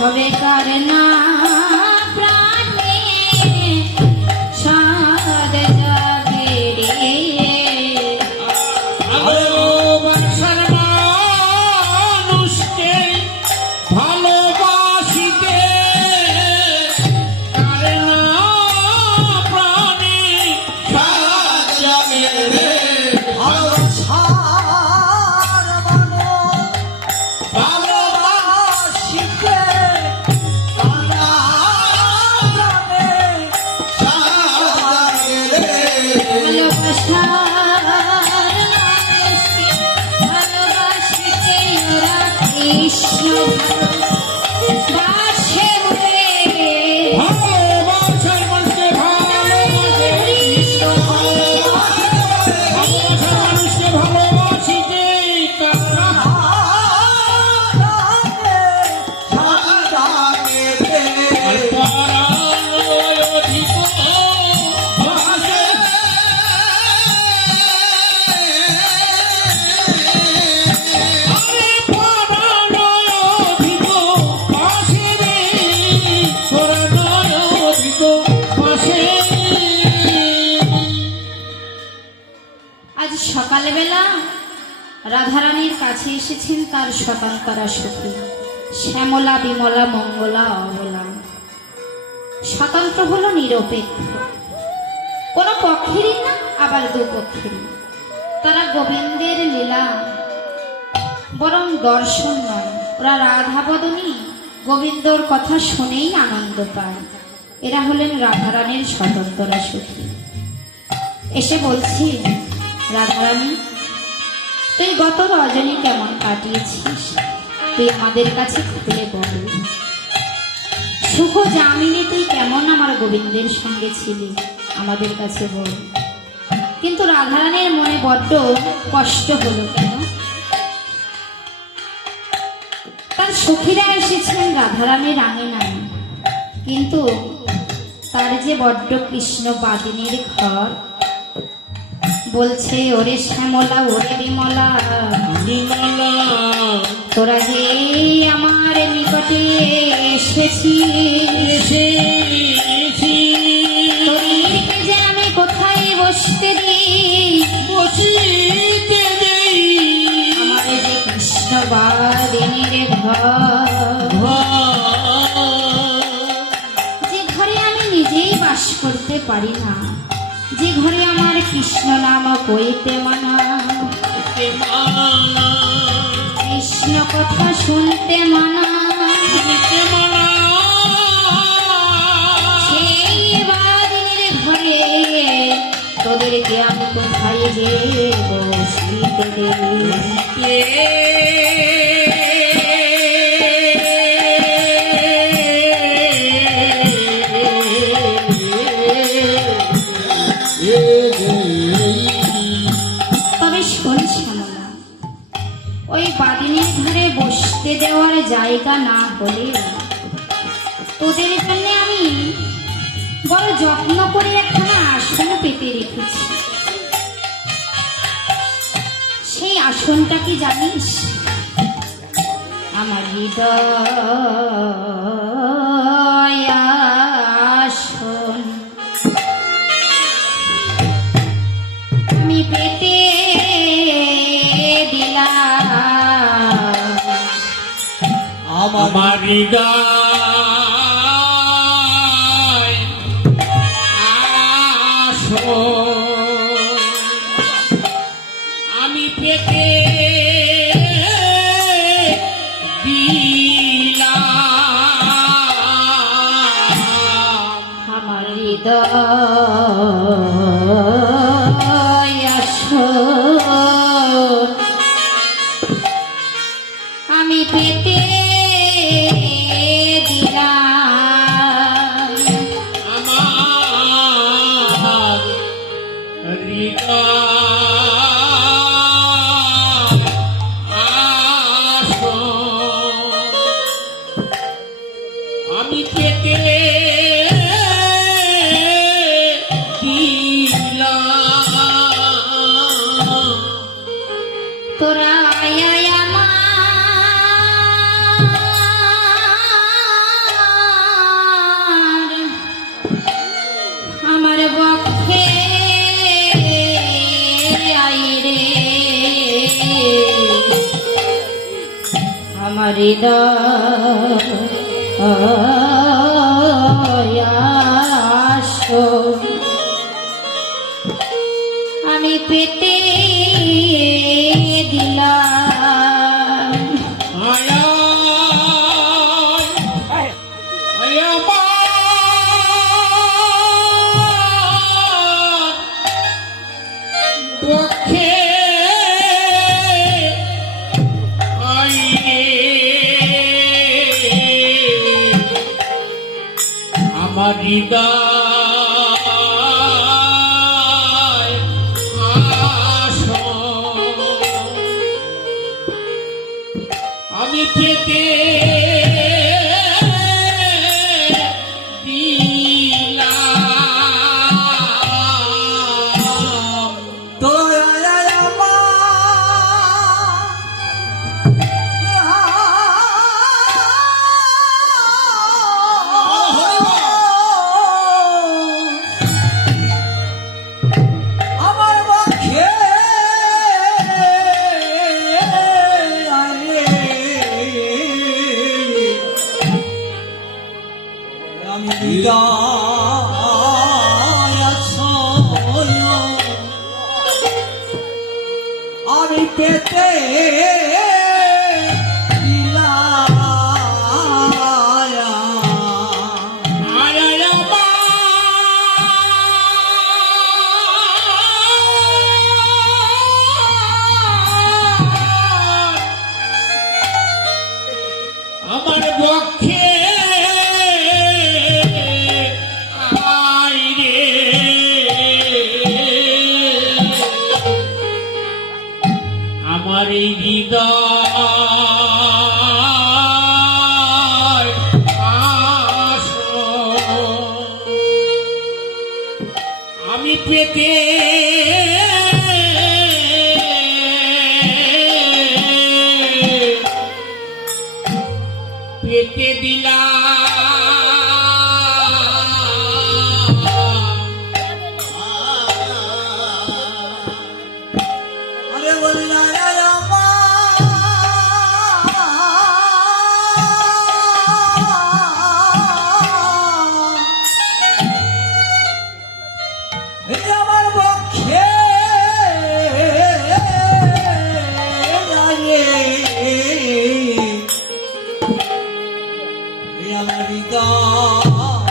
হবে করনা প্রাণে সাদ জাগে রে ভালোবাসার মানুষকে ভালোবাসিতে করনা প্রাণে সাদ জাগে রে সকালবেলা রাধারানীর কাছে এসেছেন তার স্বতন্ত্রা সখী শ্যামলা বিমলা মঙ্গলা অবলা। স্বতন্ত্র হলো নিরপেক্ষ, কোনো পক্ষেরই না আবার দুপক্ষেরই। তারা গোবিন্দের লীলা বরং দর্শন নয়, ওরা রাধাবদনী গোবিন্দর কথা শুনেই আনন্দ পায়। এরা হলেন রাধারানীর স্বতন্ত্রা সখী। এসে বলছি, রাধারানী তুই গত রজনী কেমন কাটিয়েছিস, তুই আমাদের কাছে খুলে বল। সুখ যামিনী তুই কেমন আমার গোবিন্দের সঙ্গে ছিলি, আমাদের কাছে বল। কিন্তু রাধারানীর মনে বড্ড কষ্ট হলো কেন? তার সখীরা এসেছেন রাধারানীর আঙিনায়, কিন্তু তার যে বড্ড কৃষ্ণ বাদিনীর ঘর। বলছে, ওরে শ্যামলা ওরে বিমলা বিমলা তোরা যে আমার নিকটে এসেছিস, তোদেরকে যে আমি কোথায় বসতে দিই, বসিতে দেই আমার যে কৃষ্ণ বাদিনীর ঘর, যে ঘরে আমি নিজেই বাস করতে পারি না, যে ঘরে আমার কৃষ্ণ নাম কইতে মানা, কৃষ্ণ কথা শুনতে মানা, সেই বাদিনীর ঘরে তোদেরকে আমি কোথায় যে বসিতে দেই। তবে শোন শ্যামলা, ওই বাদিনীর ঘরে বসতে দেওয়ার জায়গা না হলে তোদের জন্য আমি বড় যত্ন করে একখানা আসন পেতে রেখেছি। সেই আসনটা কি জানিস? আমার হৃদয় আসন। আমার হৃদয় আসো আমি পেতে দিলাম আমার হৃদয় আসন আমি পেতে দিলাম আমার হৃদয় আসো আমি পেতে দিলাম তোরা আয় আমার বক্ষে আয় রে আমার হৃদয় আসো আমি পেতে দিলাম আমার হৃদয় আসো আমি পেতে দিলাম আমি হৃদয় আছো আমি পেতে আমার পক্ষে আয় রে আমার এই হৃদয় আসো আমি পেতে পেতে দিলাম আরে বললা আমার পক্ষে আমার হৃদয়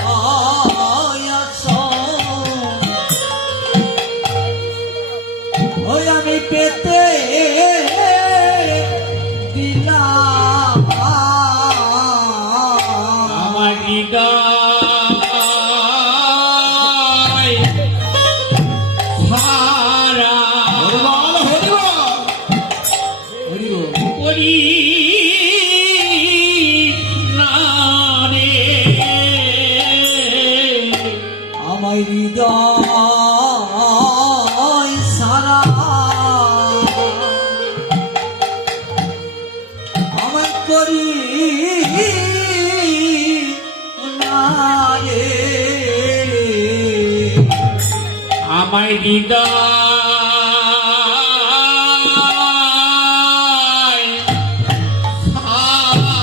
আছো ওই আমি পেতে দিলাম আমার হৃদয় সারা করি না রে আমার হৃদয় সারা আমার করি না রে আমার হৃদয় সারা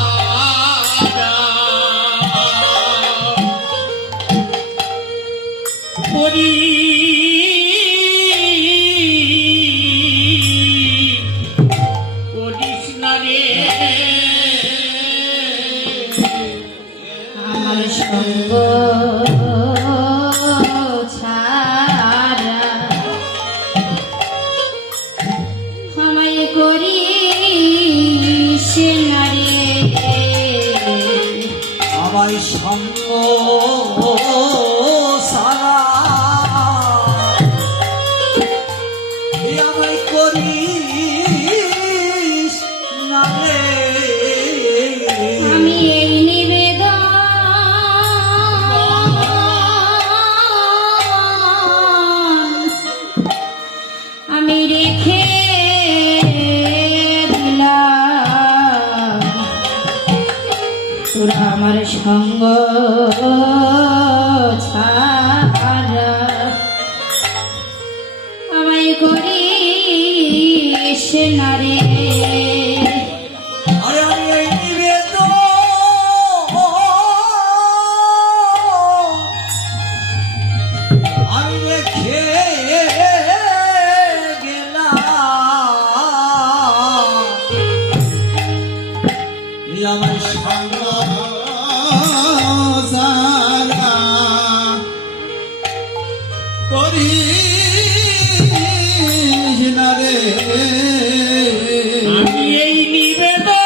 আমার সঙ্গ ছাড়া আমায় করিস না রে। আরে আমি এই নিবেদন আমি রেখে গেলাম, এই আমার সঙ্গ সারা করিস না রে। আমি এই নিবেদন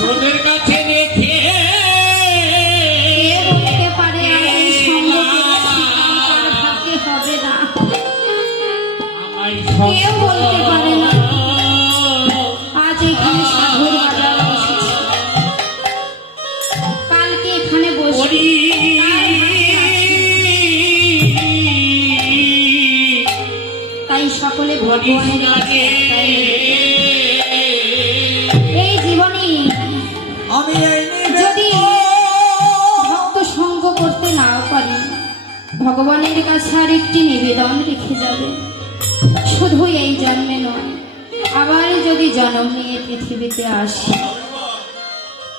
তোদের কাছে রেখে কে বলতে পারে আজ এই সঙ্গ করেছি তার ভাগ্যে হবে না? আমায় কেউ বলতে পারে না। আজ এখানে সাধুর বাজার বসেছে, কালকে এখানে বসবে, করি তাই সকলে ভগবানের কাছে একটাই নিবেদন। এই জীবনে আমি এই যদি নিবেদন ভক্ত সঙ্গ করতে নাও পারি, ভগবানের কাছে আর একটি নিবেদন রেখে যাবে। শুধু এই জন্মে নয়, আবার যদি জন্ম নিয়ে পৃথিবীতে আসি,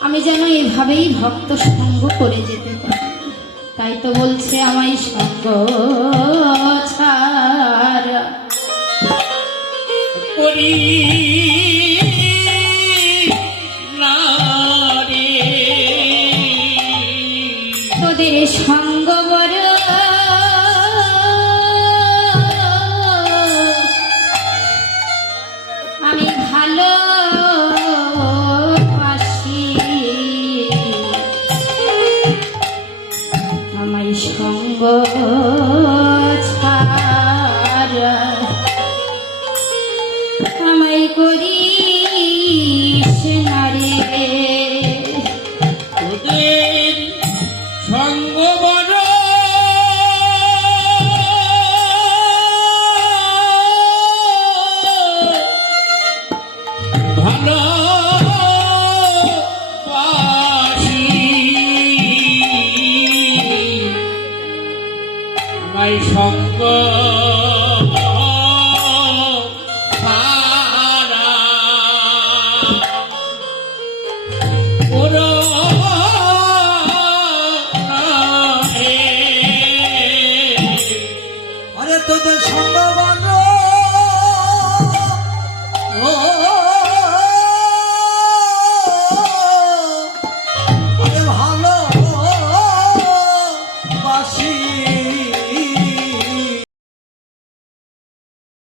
আমি যেন এভাবেই ভক্ত সঙ্গ করে যেতে পারি। তাই তো বলছে আমায় সঙ্গ ছাড়া করি না রে। তোদের সঙ্গ বড় আমি ভালো বাসি, আমায় সঙ্গ ছাড়া আমায় করিস না রে। তোদের সঙ্গ বড় ভালো বাসি, আমায় সঙ্গ ছাড়া করো না রে। আরে তোদের সঙ্গ বন্ধ ও আরে ভালো বাসি